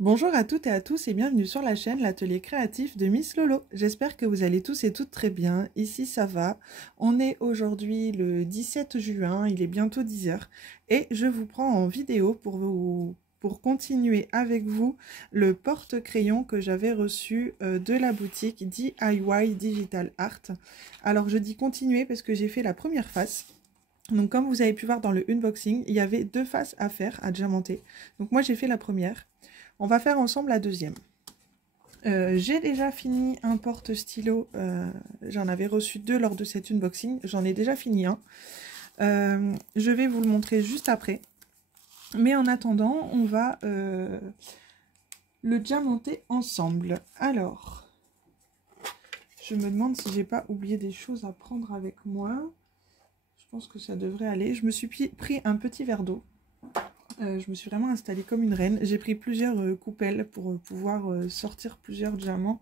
Bonjour à toutes et à tous et bienvenue sur la chaîne L'Atelier Créatif de Miss Lolo. J'espère que vous allez tous et toutes très bien. Ici ça va. On est aujourd'hui le 17 juin, il est bientôt 10 h et je vous prends en vidéo pour continuer avec vous le porte-crayon que j'avais reçu de la boutique DIY Digital Art. Alors je dis continuer parce que j'ai fait la première face. Donc comme vous avez pu voir dans le unboxing, il y avait deux faces à faire, à diamanter. Donc moi j'ai fait la première. On va faire ensemble la deuxième. J'ai déjà fini un porte-stylo. J'en avais reçu deux lors de cet unboxing. J'en ai déjà fini un. Je vais vous le montrer juste après. Mais en attendant, on va le diamanter ensemble. Alors, je me demande si j'ai pas oublié des choses à prendre avec moi. Je pense que ça devrait aller. Je me suis pris un petit verre d'eau. Je me suis vraiment installée comme une reine. J'ai pris plusieurs coupelles pour pouvoir sortir plusieurs diamants,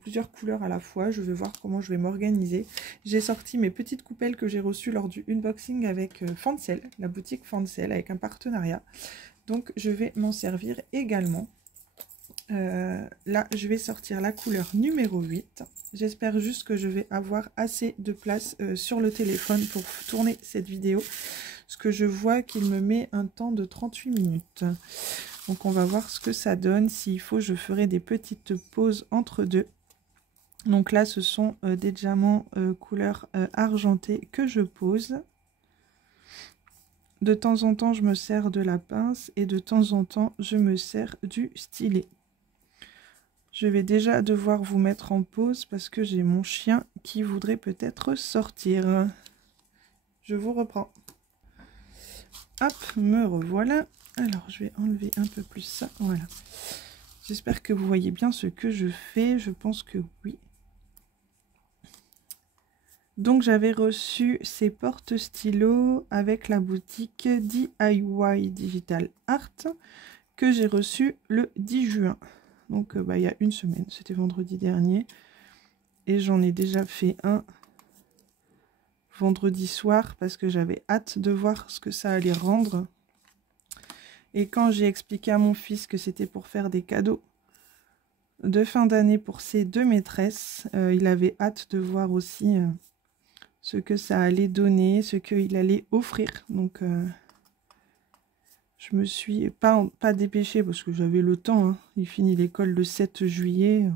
plusieurs couleurs à la fois. Je vais voir comment je vais m'organiser. J'ai sorti mes petites coupelles que j'ai reçues lors du unboxing avec Fancel, la boutique Fancel, avec un partenariat. Donc je vais m'en servir également. Là, je vais sortir la couleur numéro 8. J'espère juste que je vais avoir assez de place sur le téléphone pour tourner cette vidéo. Parce que je vois qu'il me met un temps de 38 minutes. Donc on va voir ce que ça donne. S'il faut, je ferai des petites pauses entre deux. Donc là, ce sont des diamants couleur argentée que je pose. De temps en temps, je me sers de la pince et de temps en temps, je me sers du stylet. Je vais déjà devoir vous mettre en pause parce que j'ai mon chien qui voudrait peut-être sortir. Je vous reprends. Hop, me revoilà. Alors, je vais enlever un peu plus ça. Voilà. J'espère que vous voyez bien ce que je fais. Je pense que oui. Donc, j'avais reçu ces porte-stylos avec la boutique DIY Digital Art que j'ai reçu le 10 juin. Donc, il y a une semaine. C'était vendredi dernier. Et j'en ai déjà fait un vendredi soir parce que j'avais hâte de voir ce que ça allait rendre. Et quand j'ai expliqué à mon fils que c'était pour faire des cadeaux de fin d'année pour ses deux maîtresses, il avait hâte de voir aussi ce que ça allait donner, ce qu'il allait offrir. Donc je me suis pas dépêchée parce que j'avais le temps, hein. Il finit l'école le 7 juillet.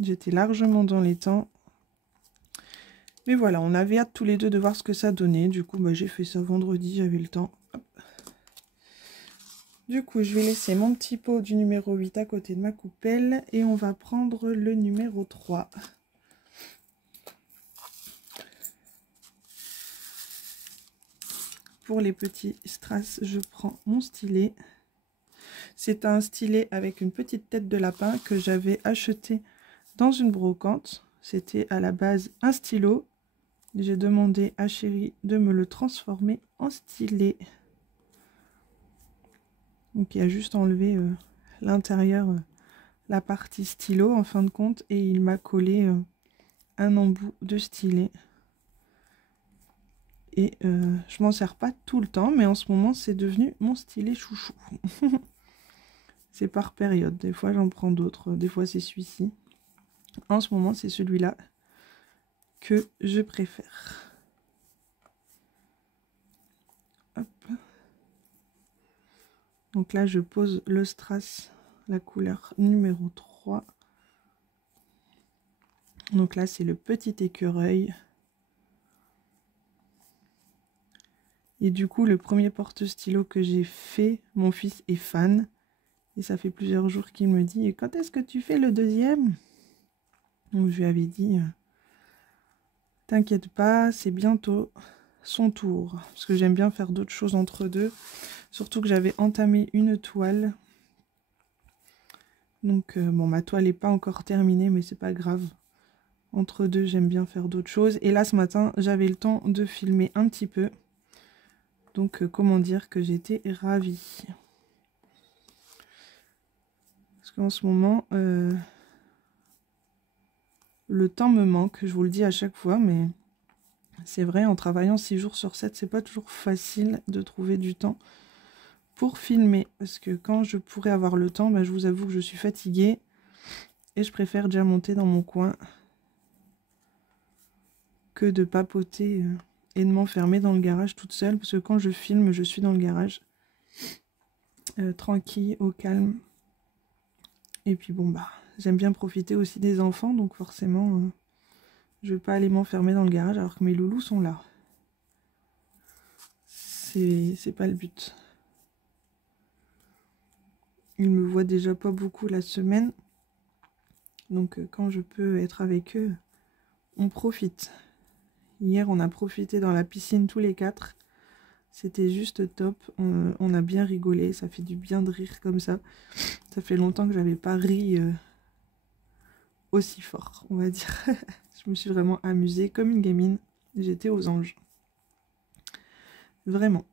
J'étais largement dans les temps. Mais voilà, on avait hâte tous les deux de voir ce que ça donnait. Du coup, j'ai fait ça vendredi, j'avais le temps. Hop. Du coup, je vais laisser mon petit pot du numéro 8 à côté de ma coupelle. Et on va prendre le numéro 3. Pour les petits strass, je prends mon stylet. C'est un stylet avec une petite tête de lapin que j'avais acheté dans une brocante. C'était à la base un stylo. J'ai demandé à Chérie de me le transformer en stylet. Donc il a juste enlevé l'intérieur, la partie stylo en fin de compte, et il m'a collé un embout de stylet. Et je m'en sers pas tout le temps, mais en ce moment c'est devenu mon stylet chouchou. C'est par période, des fois j'en prends d'autres, des fois c'est celui-ci. En ce moment c'est celui-là que je préfère. Hop. Donc là je pose le strass, la couleur numéro 3. Donc là c'est le petit écureuil. Et du coup le premier porte-stylo que j'ai fait, mon fils est fan. Et ça fait plusieurs jours qu'il me dit « Et quand est-ce que tu fais le deuxième ?» Donc je lui avais dit « T'inquiète pas, c'est bientôt son tour. » Parce que j'aime bien faire d'autres choses entre deux. Surtout que j'avais entamé une toile. Donc bon, ma toile n'est pas encore terminée, mais c'est pas grave. Entre deux, j'aime bien faire d'autres choses. Et là, ce matin, j'avais le temps de filmer un petit peu. Donc comment dire que j'étais ravie. Parce qu'en ce moment... le temps me manque, je vous le dis à chaque fois, mais c'est vrai, en travaillant 6 jours sur 7, c'est pas toujours facile de trouver du temps pour filmer. Parce que quand je pourrais avoir le temps, bah, je vous avoue que je suis fatiguée. Et je préfère déjà monter dans mon coin que de papoter et de m'enfermer dans le garage toute seule. Parce que quand je filme, je suis dans le garage. Tranquille, au calme. Et puis bon, bah, j'aime bien profiter aussi des enfants. Donc forcément, je ne vais pas aller m'enfermer dans le garage alors que mes loulous sont là. C'est pas le but. Ils me voient déjà pas beaucoup la semaine. Donc quand je peux être avec eux, on profite. Hier, on a profité dans la piscine tous les 4. C'était juste top. On a bien rigolé. Ça fait du bien de rire comme ça. Ça fait longtemps que j'avais pas ri aussi fort, on va dire. Je me suis vraiment amusée comme une gamine. J'étais aux anges. Vraiment.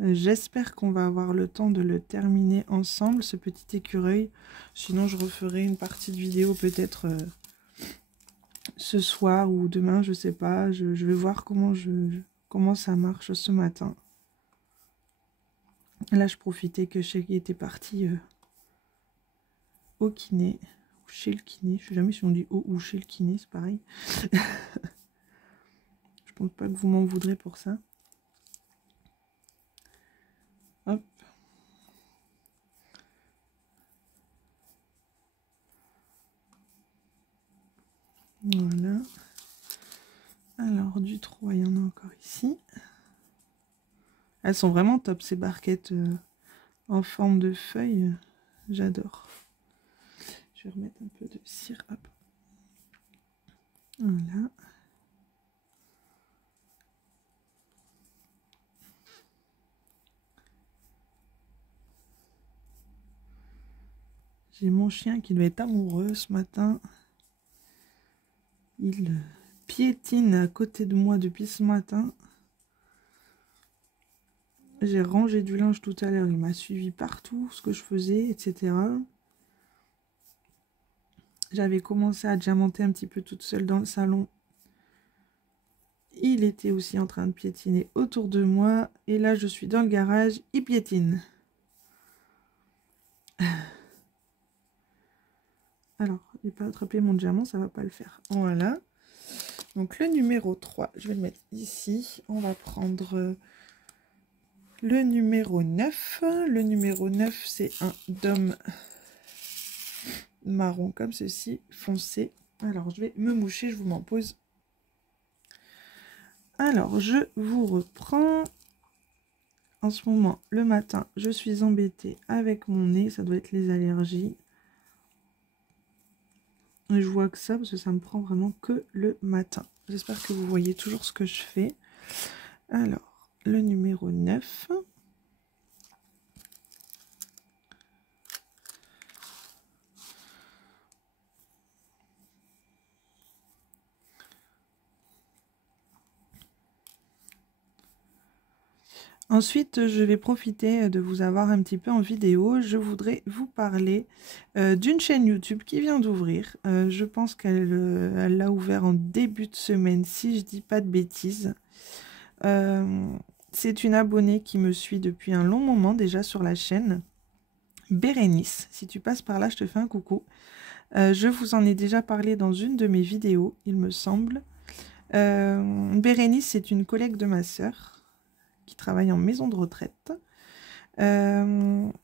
J'espère qu'on va avoir le temps de le terminer ensemble, ce petit écureuil. Sinon, je referai une partie de vidéo peut-être ce soir ou demain, je sais pas. Je vais voir comment ça marche ce matin. Là, je profitais que Chéri était parti au kiné, ou chez le kiné. Je sais jamais si on dit au ou chez le kiné, c'est pareil. Je pense pas que vous m'en voudrez pour ça. Hop. Voilà. Alors, du 3, il y en a encore ici. Elles sont vraiment top, ces barquettes en forme de feuilles. J'adore. Je vais remettre un peu de cire. Hop. Voilà. J'ai mon chien qui doit être amoureux ce matin. Il piétine à côté de moi depuis ce matin. J'ai rangé du linge tout à l'heure. Il m'a suivi partout, ce que je faisais, etc. J'avais commencé à diamanter un petit peu toute seule dans le salon. Il était aussi en train de piétiner autour de moi. Et là, je suis dans le garage. Il piétine. Alors, je n'ai pas attrapé mon diamant, ça va pas le faire. Voilà. Donc, le numéro 3, je vais le mettre ici. On va prendre le numéro 9. Le numéro 9, c'est un dôme marron comme ceci, foncé. Alors, je vais me moucher, je vous m'en pose. Alors, je vous reprends. En ce moment, le matin, je suis embêtée avec mon nez. Ça doit être les allergies. Et je vois que ça, parce que ça me prend vraiment que le matin. J'espère que vous voyez toujours ce que je fais. Alors, le numéro 9. Ensuite, je vais profiter de vous avoir un petit peu en vidéo. Je voudrais vous parler d'une chaîne YouTube qui vient d'ouvrir. Je pense qu'elle l'a ouvert en début de semaine, si je dis pas de bêtises. C'est une abonnée qui me suit depuis un long moment déjà sur la chaîne. Bérénice, si tu passes par là, je te fais un coucou. Je vous en ai déjà parlé dans une de mes vidéos, il me semble. Bérénice, c'est une collègue de ma sœur qui travaille en maison de retraite. Elle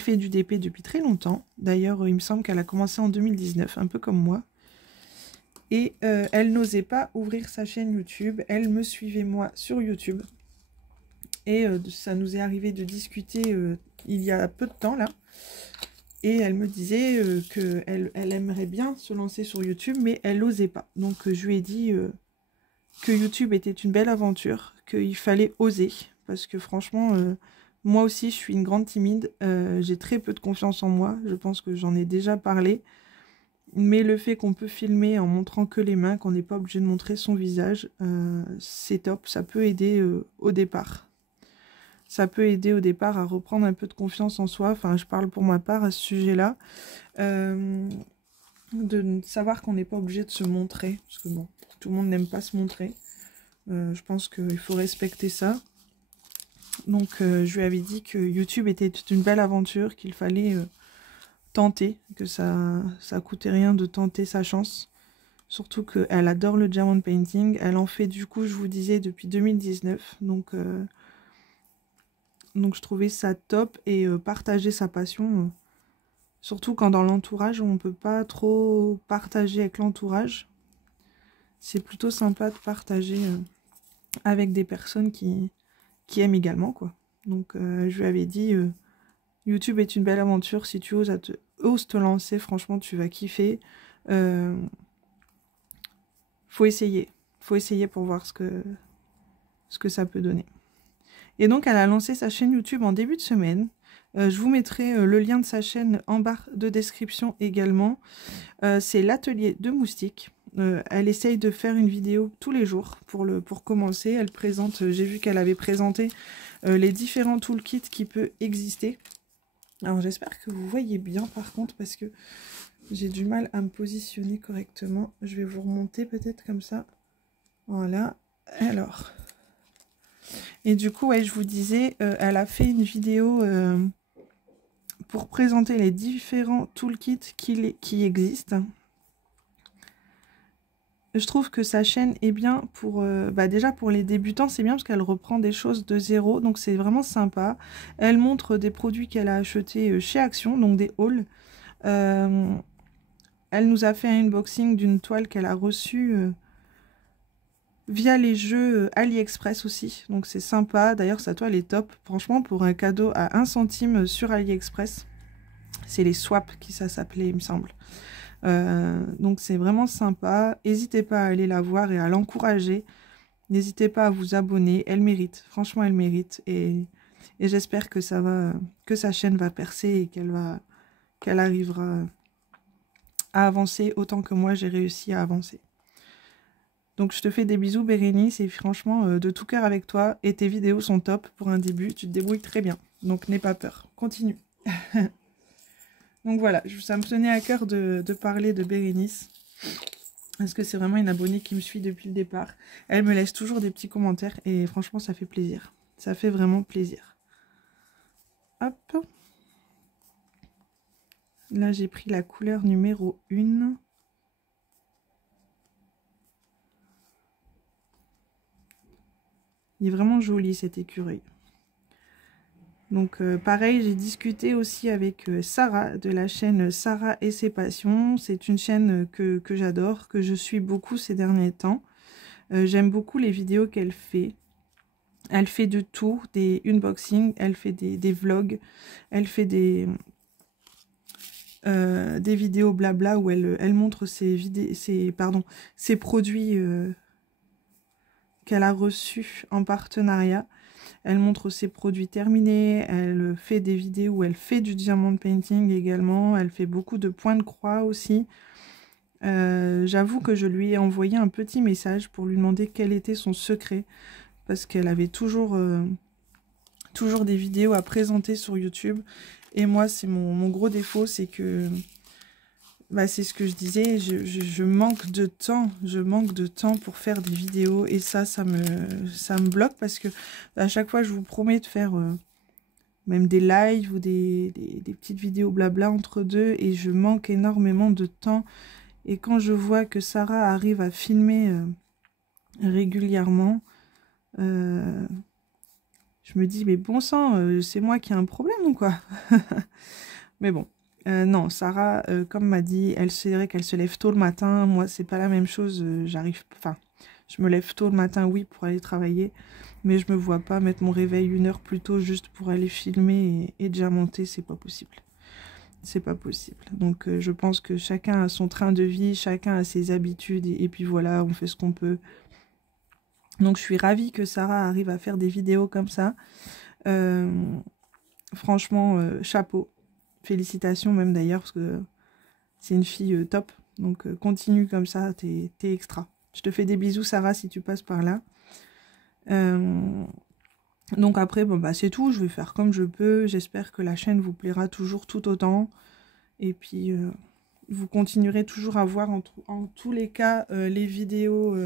fait du DP depuis très longtemps. D'ailleurs, il me semble qu'elle a commencé en 2019, un peu comme moi. Et elle n'osait pas ouvrir sa chaîne YouTube. Elle me suivait, moi, sur YouTube. Et ça nous est arrivé de discuter il y a peu de temps, là. Et elle me disait qu'elle aimerait bien se lancer sur YouTube, mais elle n'osait pas. Donc, je lui ai dit que YouTube était une belle aventure, qu'il fallait oser. Parce que franchement, moi aussi, je suis une grande timide. J'ai très peu de confiance en moi. Je pense que j'en ai déjà parlé. Mais le fait qu'on peut filmer en montrant que les mains, qu'on n'est pas obligé de montrer son visage, c'est top. Ça peut aider au départ. Ça peut aider au départ à reprendre un peu de confiance en soi. Enfin, je parle pour ma part à ce sujet-là. de savoir qu'on n'est pas obligé de se montrer, parce que bon, tout le monde n'aime pas se montrer. Je pense qu'il faut respecter ça. Donc je lui avais dit que YouTube était une belle aventure, qu'il fallait tenter, que ça coûtait rien de tenter sa chance. Surtout qu'elle adore le diamond painting. Elle en fait du coup, je vous disais, depuis 2019. Donc je trouvais ça top et partager sa passion. Surtout quand dans l'entourage, on ne peut pas trop partager avec l'entourage. C'est plutôt sympa de partager avec des personnes qui aiment également, quoi. Donc je lui avais dit, YouTube est une belle aventure. Si tu oses te lancer, franchement, tu vas kiffer. Faut essayer. Faut essayer pour voir ce que ça peut donner. Et donc, elle a lancé sa chaîne YouTube en début de semaine. Je vous mettrai le lien de sa chaîne en barre de description également. C'est l'atelier de moustiques. Elle essaye de faire une vidéo tous les jours pour commencer. Elle présente, j'ai vu qu'elle avait présenté les différents toolkits qui peuvent exister. Alors, j'espère que vous voyez bien par contre, parce que j'ai du mal à me positionner correctement. Je vais vous remonter peut-être comme ça. Voilà. Alors... Et du coup, ouais, je vous disais, elle a fait une vidéo pour présenter les différents toolkits qui existent. Je trouve que sa chaîne est bien pour... déjà pour les débutants, c'est bien parce qu'elle reprend des choses de zéro. Donc c'est vraiment sympa. Elle montre des produits qu'elle a achetés chez Action, donc des hauls. Elle nous a fait un unboxing d'une toile qu'elle a reçue... via les jeux AliExpress aussi, donc c'est sympa. D'ailleurs, sa toile est top. Franchement, pour un cadeau à 1 centime sur AliExpress, c'est les swaps qui ça s'appelait, il me semble. Donc c'est vraiment sympa. N'hésitez pas à aller la voir et à l'encourager. N'hésitez pas à vous abonner. Elle mérite. Franchement, elle mérite. Et j'espère que que sa chaîne va percer et qu'elle arrivera à avancer autant que moi j'ai réussi à avancer. Donc je te fais des bisous Bérénice et franchement de tout cœur avec toi et tes vidéos sont top pour un début, tu te débrouilles très bien. Donc n'aie pas peur, continue. Donc voilà, ça me tenait à cœur de parler de Bérénice. Parce que c'est vraiment une abonnée qui me suit depuis le départ. Elle me laisse toujours des petits commentaires et franchement ça fait plaisir. Ça fait vraiment plaisir. Hop. Là j'ai pris la couleur numéro 1. Il est vraiment joli cet écureuil. Donc pareil, j'ai discuté aussi avec Sarah de la chaîne Sarah et ses passions. C'est une chaîne que j'adore, que je suis beaucoup ces derniers temps. J'aime beaucoup les vidéos qu'elle fait. Elle fait de tout, des unboxings, elle fait des vlogs, elle fait des vidéos blabla où elle montre ses produits qu'elle a reçus en partenariat. Elle montre ses produits terminés, elle fait des vidéos où elle fait du diamond painting également, elle fait beaucoup de points de croix aussi. J'avoue que je lui ai envoyé un petit message pour lui demander quel était son secret, parce qu'elle avait toujours des vidéos à présenter sur YouTube. Et moi, c'est mon gros défaut, c'est que... c'est ce que je disais, je manque de temps. Je manque de temps pour faire des vidéos. Et ça me bloque parce que à chaque fois, je vous promets de faire même des lives ou des petites vidéos blabla entre deux. Et je manque énormément de temps. Et quand je vois que Sarah arrive à filmer régulièrement, je me dis, mais bon sang, c'est moi qui ai un problème ou quoi? Mais bon. Non, Sarah, comme m'a dit, c'est vrai qu'elle se lève tôt le matin. Moi, c'est pas la même chose. Je me lève tôt le matin, oui, pour aller travailler. Mais je me vois pas mettre mon réveil 1 heure plus tôt juste pour aller filmer et déjà monter. C'est pas possible. C'est pas possible. Donc, je pense que chacun a son train de vie, chacun a ses habitudes. Et puis voilà, on fait ce qu'on peut. Donc, je suis ravie que Sarah arrive à faire des vidéos comme ça. Franchement, chapeau. Félicitations même d'ailleurs, parce que c'est une fille top. Donc continue comme ça, t'es extra. Je te fais des bisous Sarah si tu passes par là. Donc après, bon, c'est tout. Je vais faire comme je peux. J'espère que la chaîne vous plaira toujours tout autant. Et puis Vous continuerez toujours à voir en tous les cas les vidéos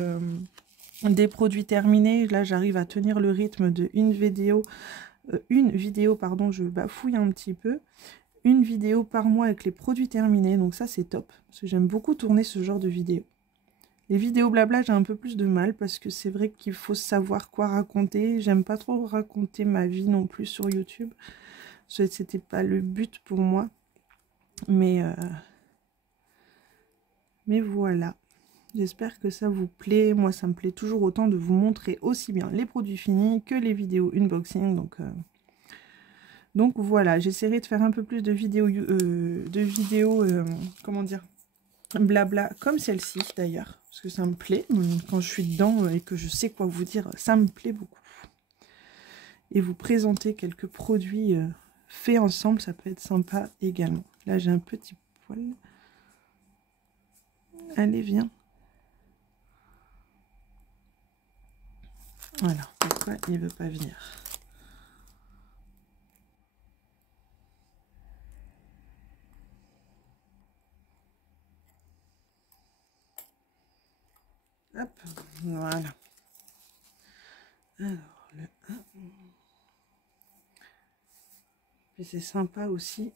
des produits terminés. Là, j'arrive à tenir le rythme de une vidéo, pardon, je bafouille un petit peu. Une vidéo par mois avec les produits terminés, donc ça c'est top, parce que j'aime beaucoup tourner ce genre de vidéos. Les vidéos blabla, j'ai un peu plus de mal, parce que c'est vrai qu'il faut savoir quoi raconter. J'aime pas trop raconter ma vie non plus sur YouTube. C'était pas le but pour moi. Mais voilà. J'espère que ça vous plaît. Moi, ça me plaît toujours autant de vous montrer aussi bien les produits finis que les vidéos unboxing. Donc voilà, j'essaierai de faire un peu plus de vidéos, comment dire, blabla, comme celle-ci d'ailleurs. Parce que ça me plaît. Quand je suis dedans et que je sais quoi vous dire, ça me plaît beaucoup. Et vous présenter quelques produits faits ensemble, ça peut être sympa également. Là, j'ai un petit poil. Allez, viens. Voilà, pourquoi il ne veut pas venir? Hop, voilà. Alors, le 1. Et c'est sympa aussi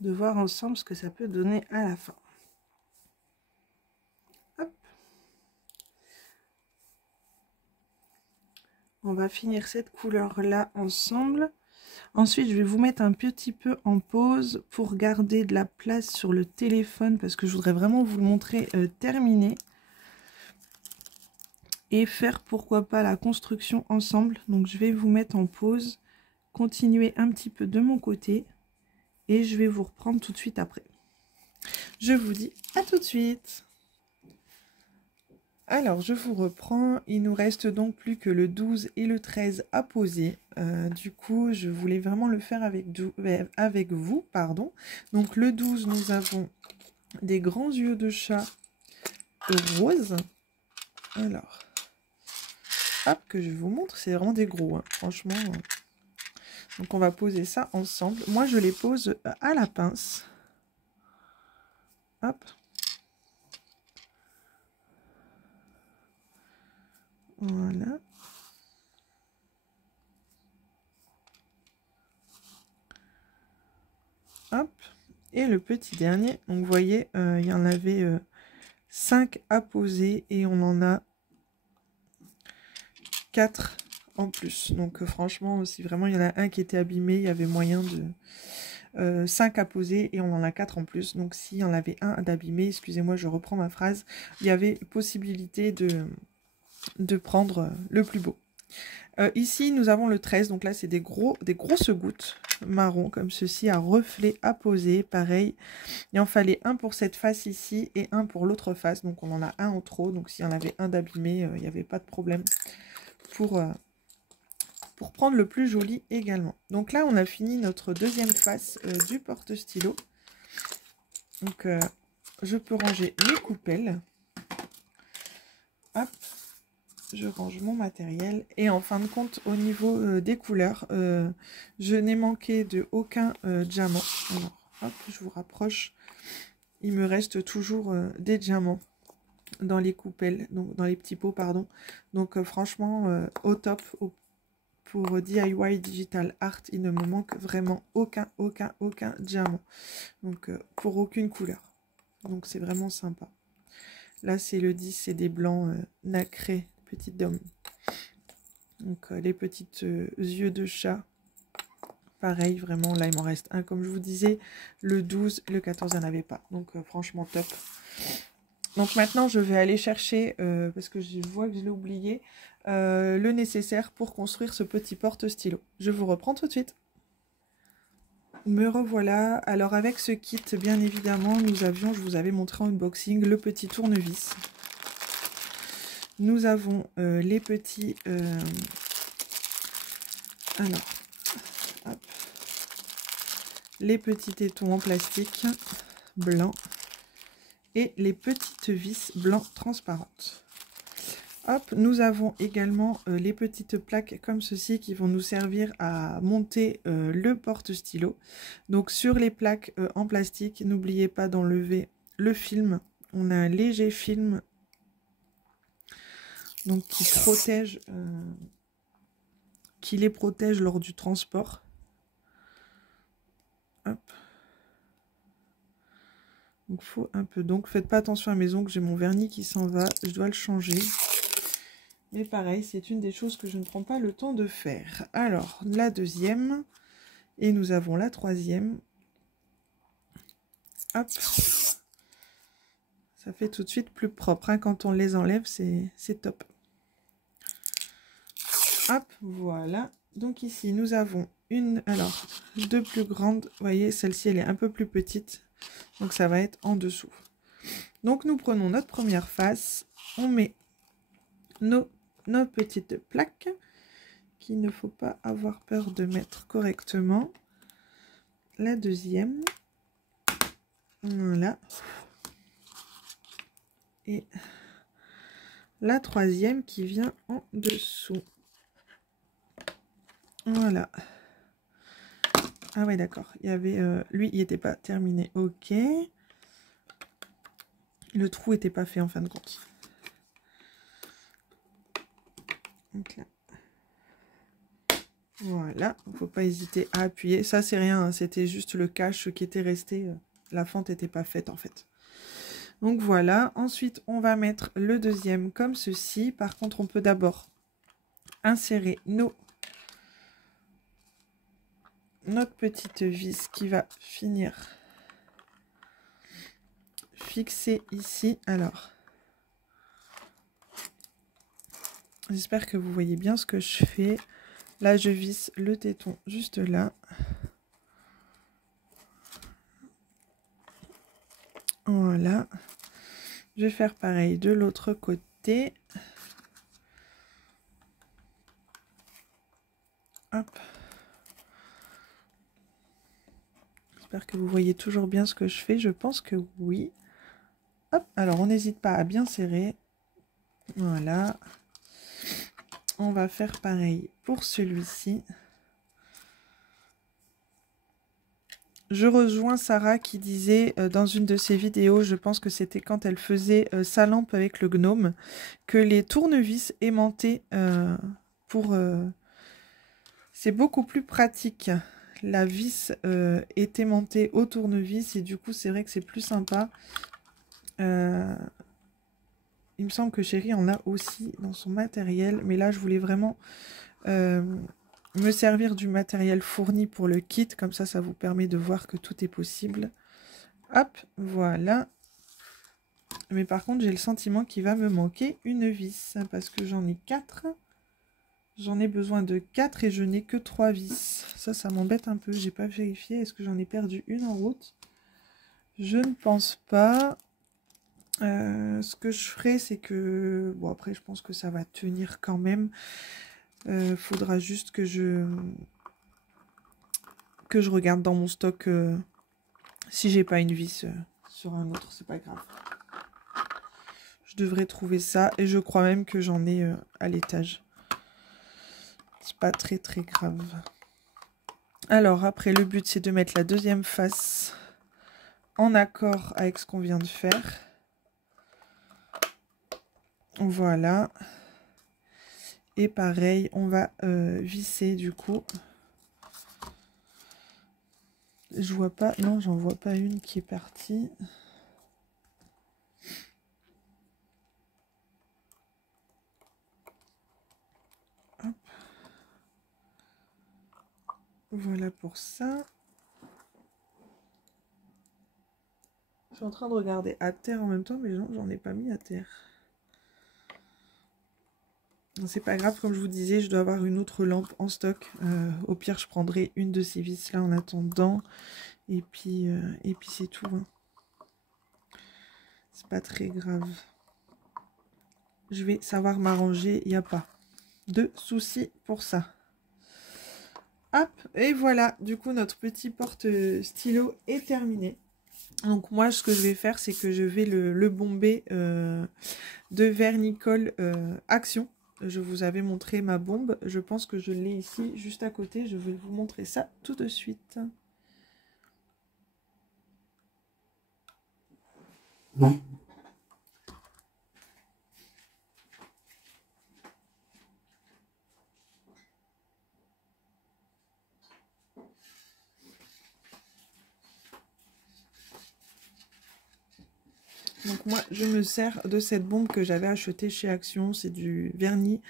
de voir ensemble ce que ça peut donner à la fin. Hop. On va finir cette couleur-là ensemble. Ensuite, je vais vous mettre un petit peu en pause pour garder de la place sur le téléphone parce que je voudrais vraiment vous le montrer terminé. Et faire pourquoi pas la construction ensemble. Donc je vais vous mettre en pause, continuer un petit peu de mon côté et je vais vous reprendre tout de suite après. Je vous dis à tout de suite. Alors je vous reprends, il nous reste donc plus que le 12 et le 13 à poser. Du coup je voulais vraiment le faire avec vous, pardon. Donc le 12 nous avons des grands yeux de chat rose. Alors hop, que je vous montre, c'est vraiment des gros, hein, franchement. Donc on va poser ça ensemble. Moi je les pose à la pince. Hop. Voilà. Hop. Et le petit dernier, donc vous voyez, il y en avait 5 à poser et on en a 4 en plus. Donc franchement, si vraiment il y en a un qui était abîmé, il y avait moyen de 5 à poser et on en a 4 en plus. Donc s'il y en avait un d'abîmé, excusez-moi, je reprends ma phrase, il y avait possibilité de prendre le plus beau. Ici, nous avons le 13, donc là, c'est des grosses gouttes marron comme ceci à reflet à poser, pareil. Il en fallait un pour cette face ici et un pour l'autre face, donc on en a un en trop. Donc s'il y en avait un d'abîmé, il n'y avait pas de problème pour prendre le plus joli également. Donc là, on a fini notre deuxième face du porte-stylo. Donc je peux ranger mes coupelles. Hop. Je range mon matériel et en fin de compte au niveau des couleurs je n'ai manqué de aucun diamant. Alors hop, je vous rapproche, il me reste toujours des diamants dans les coupelles, donc dans les petits pots pardon. Donc franchement au top pour DIY Digital Art, il ne me manque vraiment aucun diamant, donc pour aucune couleur, donc c'est vraiment sympa. Là c'est le 10, c'est des blancs nacrés, petite dôme. Donc les petites yeux de chat, pareil, vraiment, là il m'en reste un comme je vous disais, le 12, le 14 il n'y en avait pas, donc franchement top. Donc maintenant je vais aller chercher, parce que je vois que je l'ai oublié, le nécessaire pour construire ce petit porte-stylo. Je vous reprends tout de suite. Me revoilà. Alors avec ce kit, bien évidemment, nous avions, je vous avais montré en unboxing, le petit tournevis. Nous avons les petits... alors, hop, les petits tétons en plastique blanc et les petites vis blanc transparentes. Hop, nous avons également les petites plaques comme ceci qui vont nous servir à monter le porte-stylo. Donc sur les plaques en plastique, n'oubliez pas d'enlever le film. On a un léger film donc qui les protège lors du transport. Hop. Donc faut un peu. Donc faites pas attention à mes ongles, j'ai mon vernis qui s'en va, je dois le changer. Mais pareil, c'est une des choses que je ne prends pas le temps de faire. Alors, la deuxième. Et nous avons la troisième. Hop. Ça fait tout de suite plus propre. Hein. Quand on les enlève, c'est top. Hop, voilà. Donc ici, nous avons deux plus grandes. Vous voyez, celle-ci, elle est un peu plus petite. Donc ça va être en dessous. Donc nous prenons notre première face. On met nos petites plaques qu'il ne faut pas avoir peur de mettre correctement. La deuxième. Voilà. Et la troisième qui vient en dessous. Voilà. Ah ouais, d'accord. Il y avait lui, il n'était pas terminé. Ok. Le trou n'était pas fait en fin de compte. Donc là. Voilà. Il ne faut pas hésiter à appuyer. Ça, c'est rien. Hein. C'était juste le cache qui était resté. La fente n'était pas faite en fait. Donc voilà. Ensuite, on va mettre le deuxième comme ceci. Par contre, on peut d'abord insérer notre petite vis qui va finir fixée ici. Alors, j'espère que vous voyez bien ce que je fais. Là, je visse le téton juste là. Voilà. Je vais faire pareil de l'autre côté. Hop. J'espère que vous voyez toujours bien ce que je fais. Je pense que oui. Hop. Alors, on n'hésite pas à bien serrer. Voilà. On va faire pareil pour celui-ci. Je rejoins Sarah qui disait dans une de ses vidéos, je pense que c'était quand elle faisait sa lampe avec le gnome, que les tournevis aimantés c'est beaucoup plus pratique. La vis est aimantée au tournevis et du coup c'est vrai que c'est plus sympa. Il me semble que Chérie en a aussi dans son matériel, mais là je voulais vraiment me servir du matériel fourni pour le kit, comme ça vous permet de voir que tout est possible. Hop, voilà. Mais par contre, j'ai le sentiment qu'il va me manquer une vis, parce que j'en ai 4. J'en ai besoin de 4 et je n'ai que 3 vis. Ça m'embête un peu, j'ai pas vérifié. Est-ce que j'en ai perdu une en route? Je ne pense pas. Ce que je ferai, c'est que... Bon, après, je pense que ça va tenir quand même. Faudra juste que je regarde dans mon stock si j'ai pas une vis sur un autre, c'est pas grave. Je devrais trouver ça et je crois même que j'en ai à l'étage. C'est pas très grave. Alors après, le but c'est de mettre la deuxième face en accord avec ce qu'on vient de faire. Voilà. Et pareil, on va visser du coup. Je vois pas, non, j'en vois pas une qui est partie. Hop. Voilà pour ça. Je suis en train de regarder à terre en même temps, mais non, j'en ai pas mis à terre. C'est pas grave, comme je vous disais, je dois avoir une autre lampe en stock. Au pire, je prendrai une de ces vis là en attendant. Et puis c'est tout. Hein. C'est pas très grave. Je vais savoir m'arranger, il n'y a pas de souci pour ça. Hop, et voilà, du coup notre petit porte-stylo est terminé. Donc moi ce que je vais faire c'est que je vais le bomber de Vernicole Action. Je vous avais montré ma bombe. Je pense que je l'ai ici, juste à côté. Je vais vous montrer ça tout de suite. Non. Donc moi, je me sers de cette bombe que j'avais achetée chez Action. C'est du vernis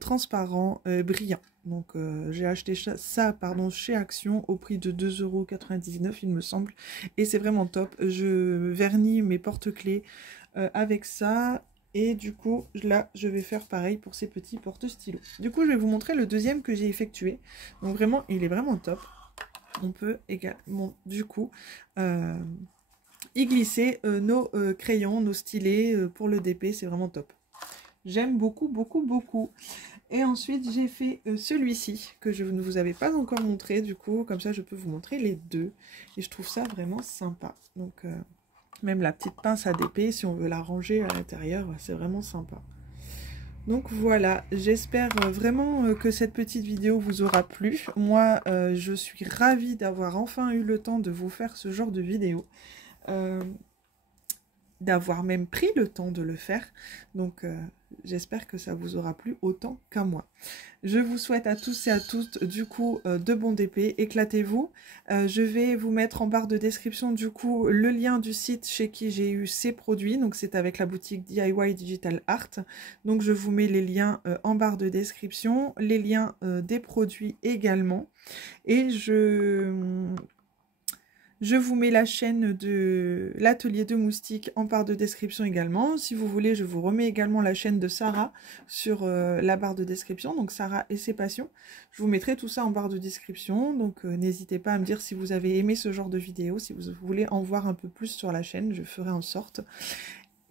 transparent brillant. Donc j'ai acheté ça chez Action au prix de 2,99 €, il me semble. Et c'est vraiment top. Je vernis mes porte-clés avec ça. Et du coup, là, je vais faire pareil pour ces petits porte-stylos. Du coup, je vais vous montrer le deuxième que j'ai effectué. Donc vraiment, il est vraiment top. On peut également, du coup... y glisser nos crayons, nos stylets pour le DP, c'est vraiment top. J'aime beaucoup, beaucoup, beaucoup. Et ensuite, j'ai fait celui-ci, que je ne vous avais pas encore montré, du coup, comme ça, je peux vous montrer les deux. Et je trouve ça vraiment sympa. Donc, même la petite pince à DP, si on veut la ranger à l'intérieur, c'est vraiment sympa. Donc voilà, j'espère vraiment que cette petite vidéo vous aura plu. Moi, je suis ravie d'avoir enfin eu le temps de vous faire ce genre de vidéo. D'avoir même pris le temps de le faire. Donc, j'espère que ça vous aura plu autant qu'à moi. Je vous souhaite à tous et à toutes, du coup, de bons DP. Éclatez-vous. Je vais vous mettre en barre de description, du coup, le lien du site chez qui j'ai eu ces produits. Donc, c'est avec la boutique DIY Digital Art. Donc, je vous mets les liens en barre de description. Les liens des produits également. Et je vous mets la chaîne de l'atelier de moustiques en barre de description également. Si vous voulez, je vous remets également la chaîne de Sarah sur la barre de description. Donc Sarah et ses passions. Je vous mettrai tout ça en barre de description. Donc n'hésitez pas à me dire si vous avez aimé ce genre de vidéo. Si vous voulez en voir un peu plus sur la chaîne, je ferai en sorte.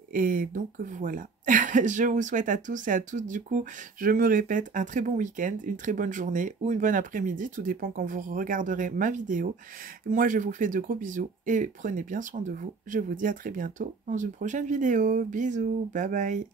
Et donc voilà, je vous souhaite à tous et à toutes, du coup, je me répète, un très bon week-end, une très bonne journée ou une bonne après-midi, tout dépend quand vous regarderez ma vidéo. Moi, je vous fais de gros bisous et prenez bien soin de vous. Je vous dis à très bientôt dans une prochaine vidéo. Bisous, bye bye.